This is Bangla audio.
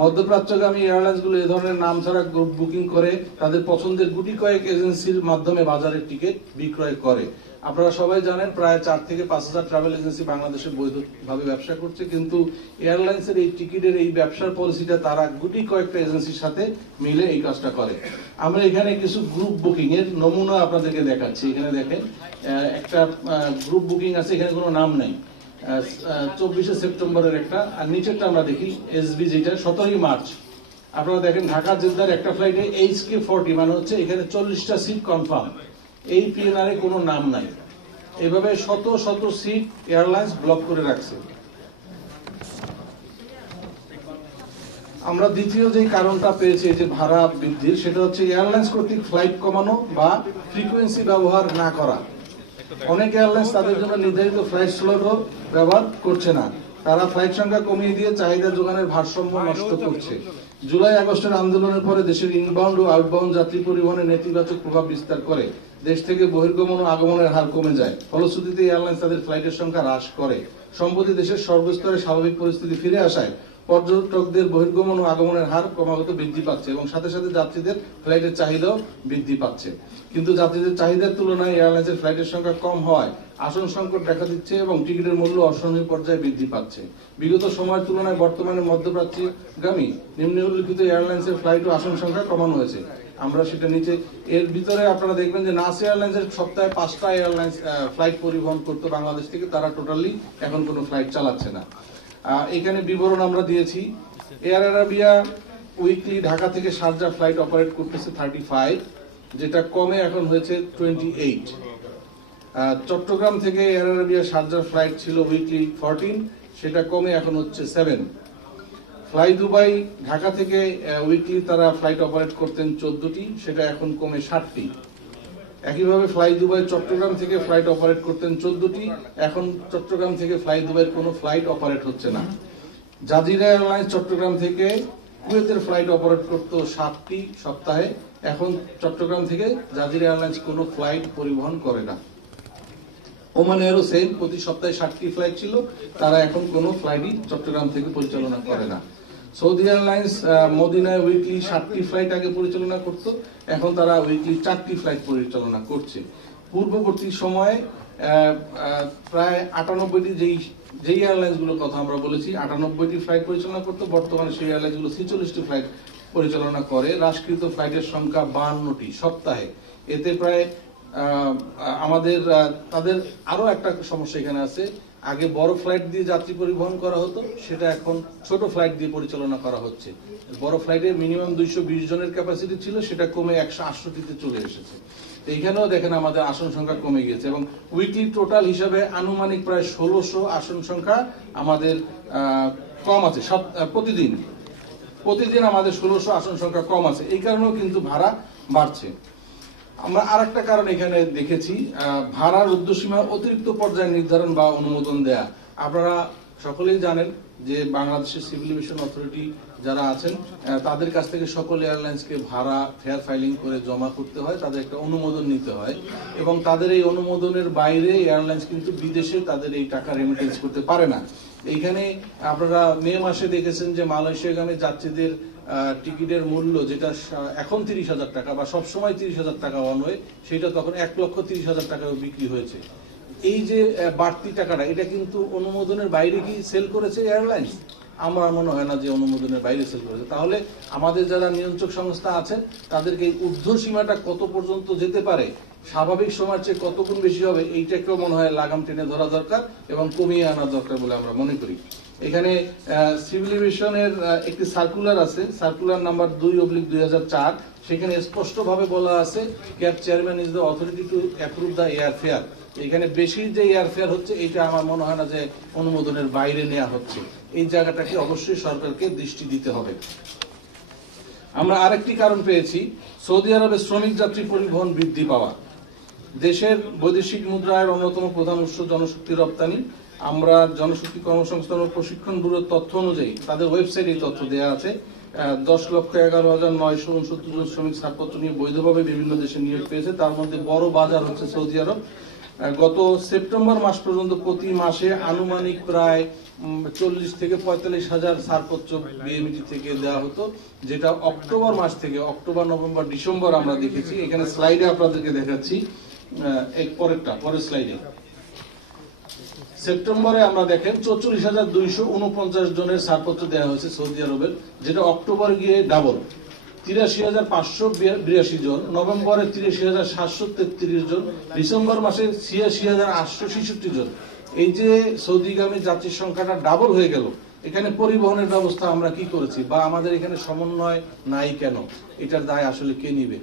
মধ্যপ্রাচ্যগামী এয়ারলাইন্সগুলো এ ধরনের নাম ছাড়া গ্রুপ বুকিং করে তাদের পছন্দের গুটি কয়েক এজেন্সির মাধ্যমে বাজারে টিকিট বিক্রয় করে। আপনারা সবাই জানেন প্রায় 4 থেকে 5 হাজার ট্রাভেল এজেন্সি বাংলাদেশে বৈধভাবে ব্যবসা করছে, কিন্তু এয়ারলাইন্সের এই টিকিটের এই ব্যবসার পলিসিটা তারা গুটি কয়েকটা এজেন্সির সাথে মিলে এই কাজটা করে। আমরা এখানে কিছু গ্রুপ বুকিং এর নমুনা আপনাদেরকে দেখাচ্ছি। এখানে দেখেন একটা গ্রুপ বুকিং আছে, এখানে কোনো নাম নাই, 24শে সেপ্টেম্বরের একটা, আর নিচেরটা আমরা দেখি এসবি যেটা 17ই মার্চ। আপনারা দেখেন ঢাকা জেদ্দার একটা ফ্লাইটে HK40 মানে হচ্ছে এখানে 40টা সিট কনফার্ম, এই পিএনআরে কোনো নাম নাই। এভাবে শত শত সিট এয়ারলাইন্স ব্লক করে রাখছে। আমরা দ্বিতীয় যে কারণটা পেয়েছি যে ভাড়া বৃদ্ধির, সেটা হচ্ছে এয়ারলাইন্স কর্তৃক ফ্লাইট কমানো বা ফ্রিকোয়েন্সি ব্যবহার না করা। অনেক এয়ারলাইন্স তাদের জন্য নির্ধারিত ফ্লাইট স্লটও ব্যবহার করছে না, তারা ফ্লাইট সংখ্যা কমিয়ে দিয়ে চাহিদা যোগানের ভারসাম্য নষ্ট করছে। জুলাই আগস্টের আন্দোলনের পরে দেশের ইনবাউন্ড ও আউটবাউন্ড যাত্রী পরিবহনে নেতিবাচক প্রভাব বিস্তার করে, দেশ থেকে বহির্গমন ও আগমনের হার কমে যায়। ফলশ্রুতিতে এয়ারলাইন্স তাদের ফ্লাইটের সংখ্যা হ্রাস করে। সম্প্রতি দেশের সর্বস্তরে স্বাভাবিক পরিস্থিতি ফিরে আসায় পর্যটকদের বহির্গমন ও আগমনের হার ক্রমাগত বৃদ্ধি পাচ্ছে এবং সাথে সাথে যাত্রীদের ফ্লাইটের চাহিদাও বৃদ্ধি পাচ্ছে। কিন্তু যাত্রীদের চাহিদার তুলনায় এয়ারলাইন্সের ফ্লাইটের সংখ্যা কম হওয়ায় আসন সংকট দেখা দিচ্ছে এবং টিকিটের মূল্য অসহনীয় পর্যায়ে বৃদ্ধি পাচ্ছে। বিগত সময়ের তুলনায় বর্তমানে মধ্যপ্রাচ্যগামী নিম্নলিখিত এয়ারলাইন্সের ফ্লাইট ও আসন সংখ্যা কমানো হয়েছে। আমরা সেটা নিচে এর ভিতরে আপনারা দেখবেন যে নাস এয়ারলাইন্সের সপ্তাহে 5টা এয়ারলাইন্স ফ্লাইট পরিবহন করতো বাংলাদেশ থেকে, তারা টোটালি এখন কোনো ফ্লাইট চালাচ্ছে না। এখানে বিবরণ আমরা দিয়েছি। এয়ার আরাবিয়া উইকলি ঢাকা থেকে শারজা ফ্লাইট অপারেট করতেছে 35, যেটা কমে এখন হয়েছে 28। চট্টগ্রাম থেকে এয়ার আরাবিয়া শারজার ফ্লাইট ছিল উইকলি 14, সেটা কমে এখন হচ্ছে 7। ফ্লাই দুবাই ঢাকা থেকে উইকলি তারা ফ্লাইট অপারেট করতেন 14টি, সেটা এখন কমে 60টি। একইভাবে ফ্লাই দুবাই চট্টগ্রাম থেকে ফ্লাইট অপারেট করতেন 14টি, এখন চট্টগ্রাম থেকে ফ্লাই দুবাইয়ের কোনো ফ্লাইট অপারেট হচ্ছে না। জাজিরা এয়ারলাইন্স চট্টগ্রাম থেকে কুয়েতের ফ্লাইট অপারেট করতো 7টি সপ্তাহে, এখন চট্টগ্রাম থেকে জাজিরা এয়ারলাইন্স কোনো ফ্লাইট পরিবহন করে না। ওমান এয়ারও সেম, প্রতি সপ্তাহে 7টি ফ্লাইট ছিল, তারা এখন কোনো ফ্লাইটই চট্টগ্রাম থেকে পরিচালনা করে না। সৌদি এয়ারলাইন্স মদিনায় উইকলি 7টি ফ্লাইট আগে পরিচালনা করত, এখন তারা উইকলি 4টি ফ্লাইট পরিচালনা করছে। পূর্ববর্তী সময়ে প্রায় 98টি যেই এয়ারলাইন্স গুলোর কথা আমরা বলেছি 98টি ফ্লাইট পরিচালনা করতো, বর্তমানে সেই এয়ারলাইন্স গুলো 46টি ফ্লাইট পরিচালনা করে। হ্রাসকৃত ফ্লাইটের সংখ্যা 52টি সপ্তাহে। এতে প্রায় আমাদের তাদের আরো একটা সমস্যা এখানে আছে, আগে বড় ফ্লাইট দিয়ে যাত্রী পরিবহন করা হতো, সেটা এখন ছোট ফ্লাইট দিয়ে পরিচালনা করা হচ্ছে। বড় ফ্লাইটে মিনিমাম 220 জনের ক্যাপাসিটি ছিল, সেটা কমে 168টিতে চলে এসেছে। এইখানেও দেখেন আমাদের আসন সংখ্যা কমে গেছে এবং উইকলি টোটাল হিসাবে আনুমানিক প্রায় 1600 আসন সংখ্যা আমাদের কম আছে। প্রতিদিন আমাদের 1600 আসন সংখ্যা কম আছে, এই কারণেও কিন্তু ভাড়া বাড়ছে। আমরা আরেকটা কারণ এখানে দেখেছি, ভাড়ার ঊর্ধ্বসীমা অতিরিক্ত পর্যায়ে নির্ধারণ বা অনুমোদন দেয়া। আপনারা সকলেই জানেন যে বাংলাদেশের সিভিল এভিয়েশন অথরিটি যারা আছেন তাদের কাছ থেকে সকল এয়ারলাইন্সকে ভাড়া ফেয়ার ফাইলিং করে জমা করতে হয়, তাদের একটা অনুমোদন নিতে হয় এবং তাদের এই অনুমোদনের বাইরে এয়ারলাইন্স কিন্তু বিদেশে তাদের এই টাকা রেমিটেন্স করতে পারে না। এইখানে আপনারা মে মাসে দেখেছেন যে মালয়েশিয়াগামী যাত্রীদের টিকিটের মূল্য যেটা এখন 30,000 টাকা বা সবসময় 30,000 টাকা ওয়ান ওয়ে, সেটা তখন 1,30,000 টাকাও বিক্রি হয়েছে। এই যে বাড়তি টাকাটা, এটা কিন্তু অনুমোদনের বাইরে কি সেল করেছে এয়ারলাইন্স? আমার মনে হয় না যে অনুমোদনের বাইরে সেল করেছে। তাহলে আমাদের যারা নিয়ন্ত্রক সংস্থা আছেন তাদেরকে এই ঊর্ধ্বসীমাটা কত পর্যন্ত যেতে পারে, স্বাভাবিক সময়ের চেয়ে কত গুণ বেশি হবে, এইটাকেও মনে হয় লাগাম টেনে ধরা দরকার এবং কমিয়ে আনা দরকার বলে আমরা মনে করি। এখানে সিভিল এভিয়েশনের একটি সার্কুলার আছে, সার্কুলার নাম্বার 2/2004, সেখানে স্পষ্টভাবে বলা আছে cab chairman is the authority two approve the air fair. এখানে বেশি যে এয়ার ফেয়ার হচ্ছে এটা আমার মনে হয় না যে অনুমোদনের বাইরে নেওয়া হচ্ছে, এই জায়গাটাকে অবশ্যই সরকারকে দৃষ্টি দিতে হবে। আমরা আরেকটি কারণ পেয়েছি, সৌদি আরবে শ্রমিক যাত্রী পরিবহন বৃদ্ধি পাওয়া। দেশের বৈদেশিক মুদ্রার অন্যতম প্রধান উৎস জনশক্তি রপ্তানি। আমরা জনশক্তি কর্মসংস্থান ও প্রশিক্ষণ ব্যুরোর তথ্য অনুযায়ী তাদের ওয়েবসাইটে এই তথ্য দেওয়া আছে, 10,11,969 জন শ্রমিক ছাড়পত্র নিয়ে বৈধভাবে বিভিন্ন দেশে নিয়োগ পেয়েছে। তার মধ্যে বড় বাজার হচ্ছে সৌদি আরব, গত সেপ্টেম্বর মাস পর্যন্ত প্রতি মাসে আনুমানিক প্রায় 40 থেকে 45,000 ছাড়পত্র বিএমইটি থেকে দেওয়া হতো, যেটা অক্টোবর মাস থেকে অক্টোবর, নভেম্বর, ডিসেম্বর আমরা দেখেছি। এখানে স্লাইডে আপনাদেরকে দেখাচ্ছি, পরের স্লাইডে সেপ্টেম্বরে আমরা দেখেন 44,249 জনের ছাড়পত্র দেওয়া হয়েছে সৌদি আরবের, যেটা অক্টোবর গিয়ে ডাবল 83,582 জন, নভেম্বরে 83,733 জন, ডিসেম্বর মাসে 86,866 জন। এই যে সৌদিগামী যাত্রীর সংখ্যাটা ডাবল হয়ে গেল, এখানে পরিবহনের ব্যবস্থা আমরা কি করেছি বা আমাদের এখানে সমন্বয় নাই কেন, এটার দায় আসলে কে নিবে?